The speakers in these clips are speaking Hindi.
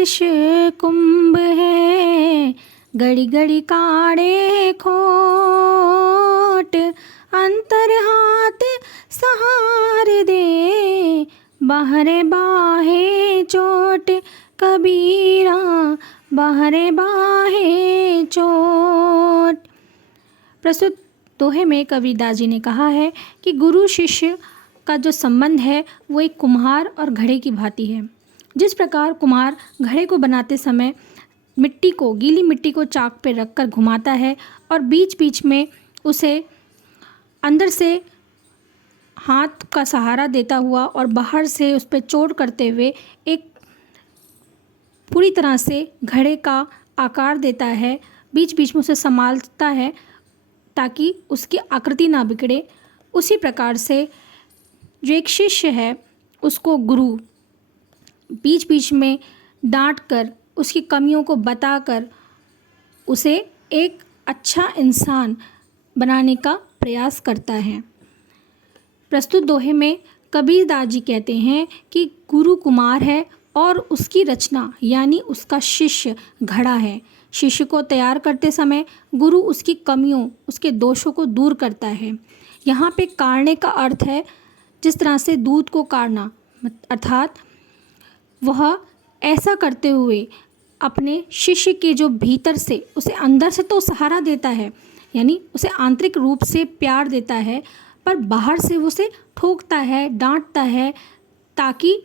शिष्य कुंभ है, गड़ी गड़ी काढ़े खोट, अंतर हाथ सहार दे, बाहरे बाहे चोट, कबीरा बाहरे बाहे चोट। प्रस्तुत दोहे में कबीरदास जी ने कहा है कि गुरु शिष्य का जो संबंध है वो एक कुम्हार और घड़े की भांति है। जिस प्रकार कुम्हार घड़े को बनाते समय गीली मिट्टी को चाक पर रखकर घुमाता है और बीच बीच में उसे अंदर से हाथ का सहारा देता हुआ और बाहर से उस पर चोट करते हुए एक पूरी तरह से घड़े का आकार देता है, बीच बीच में उसे संभालता है ताकि उसकी आकृति ना बिगड़े। उसी प्रकार से जो एक शिष्य है उसको गुरु बीच बीच में डांट कर, उसकी कमियों को बताकर उसे एक अच्छा इंसान बनाने का प्रयास करता है। प्रस्तुत दोहे में कबीरदास जी कहते हैं कि गुरु कुम्हार है और उसकी रचना यानी उसका शिष्य घड़ा है। शिष्य को तैयार करते समय गुरु उसकी कमियों, उसके दोषों को दूर करता है। यहाँ पे काढ़ने का अर्थ है जिस तरह से दूध को काढ़ना, अर्थात वह ऐसा करते हुए अपने शिष्य के जो भीतर से उसे अंदर से तो सहारा देता है, यानी उसे आंतरिक रूप से प्यार देता है, पर बाहर से उसे ठोकता है, डांटता है ताकि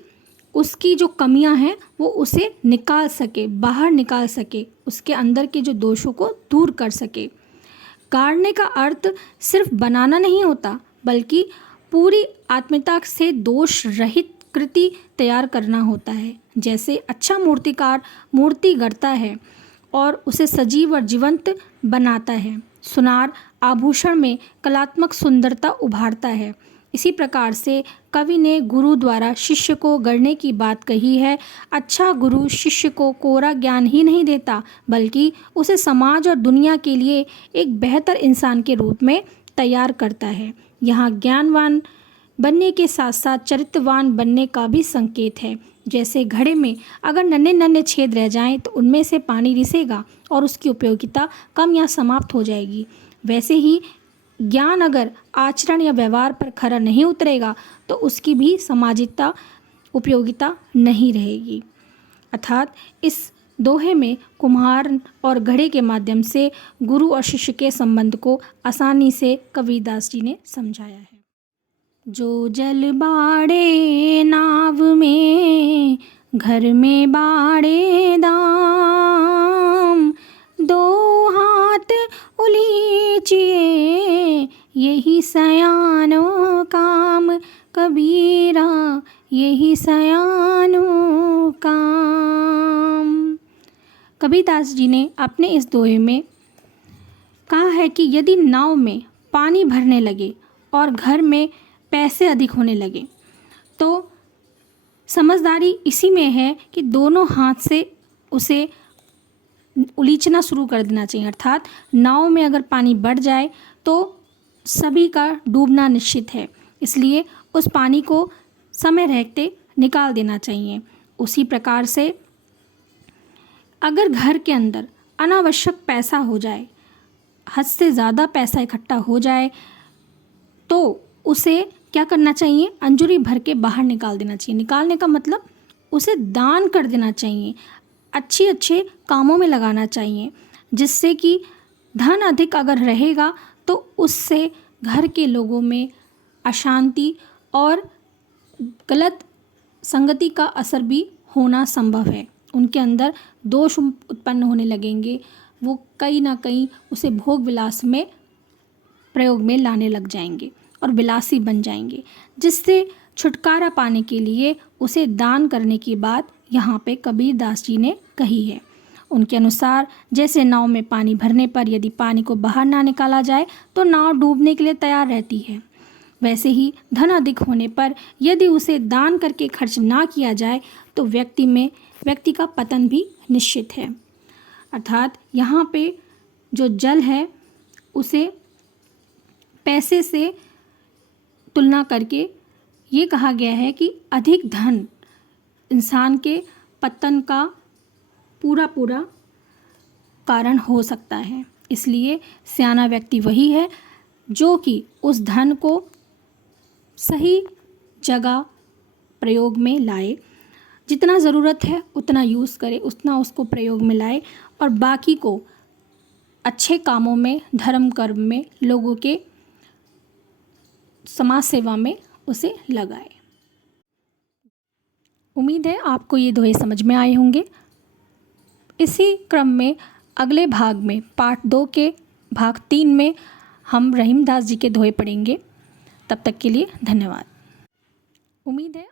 उसकी जो कमियां हैं वो उसे निकाल सके, बाहर निकाल सके, उसके अंदर के जो दोषों को दूर कर सके। काढ़ने का अर्थ सिर्फ बनाना नहीं होता बल्कि पूरी आत्मीयता से दोष रहित कृति तैयार करना होता है। जैसे अच्छा मूर्तिकार मूर्ति गढ़ता है और उसे सजीव और जीवंत बनाता है, सुनार आभूषण में कलात्मक सुंदरता उभारता है, इसी प्रकार से कवि ने गुरु द्वारा शिष्य को गढ़ने की बात कही है। अच्छा गुरु शिष्य को कोरा ज्ञान ही नहीं देता बल्कि उसे समाज और दुनिया के लिए एक बेहतर इंसान के रूप में तैयार करता है। यहाँ ज्ञानवान बनने के साथ साथ चरित्रवान बनने का भी संकेत है। जैसे घड़े में अगर नन्हे नन्हे छेद रह जाएं तो उनमें से पानी रिसेगा और उसकी उपयोगिता कम या समाप्त हो जाएगी, वैसे ही ज्ञान अगर आचरण या व्यवहार पर खरा नहीं उतरेगा तो उसकी भी सामाजिकता, उपयोगिता नहीं रहेगी। अर्थात इस दोहे में कुम्हार और घड़े के माध्यम से गुरु और शिष्य के संबंध को आसानी से कबीरदास जी ने समझाया है। जो जल बाड़े नाव में, घर में बाड़े दाम, दो हाथ उलीचिए यही सयानो काम, कबीरा यही सयानो काम। कबीरदास जी ने अपने इस दोहे में कहा है कि यदि नाव में पानी भरने लगे और घर में पैसे अधिक होने लगे तो समझदारी इसी में है कि दोनों हाथ से उसे उलीचना शुरू कर देना चाहिए। अर्थात नाव में अगर पानी बढ़ जाए तो सभी का डूबना निश्चित है, इसलिए उस पानी को समय रहते निकाल देना चाहिए। उसी प्रकार से अगर घर के अंदर अनावश्यक पैसा हो जाए, हद से ज़्यादा पैसा इकट्ठा हो जाए तो उसे क्या करना चाहिए, अंजुरी भर के बाहर निकाल देना चाहिए। निकालने का मतलब उसे दान कर देना चाहिए, अच्छे कामों में लगाना चाहिए, जिससे कि धन अधिक अगर रहेगा तो उससे घर के लोगों में अशांति और गलत संगति का असर भी होना संभव है। उनके अंदर दोष उत्पन्न होने लगेंगे, वो कहीं ना कहीं उसे भोग विलास में प्रयोग में लाने लग जाएंगे और विलासी बन जाएंगे, जिससे छुटकारा पाने के लिए उसे दान करने की बात यहाँ पे कबीरदास जी ने कही है। उनके अनुसार जैसे नाव में पानी भरने पर यदि पानी को बाहर ना निकाला जाए तो नाव डूबने के लिए तैयार रहती है, वैसे ही धन अधिक होने पर यदि उसे दान करके खर्च ना किया जाए तो व्यक्ति का पतन भी निश्चित है। अर्थात यहाँ पे जो जल है उसे पैसे से तुलना करके ये कहा गया है कि अधिक धन इंसान के पतन का पूरा पूरा कारण हो सकता है। इसलिए सियाना व्यक्ति वही है जो कि उस धन को सही जगह प्रयोग में लाए, जितना ज़रूरत है उतना यूज़ करे, उतना उसको प्रयोग में लाए और बाकी को अच्छे कामों में, धर्म कर्म में, लोगों के समाज सेवा में उसे लगाए। उम्मीद है आपको ये दोहे समझ में आए होंगे। इसी क्रम में अगले भाग में पार्ट 2 के भाग 3 में हम रहीमदास जी के दोहे पढ़ेंगे। तब तक के लिए धन्यवाद। उम्मीद है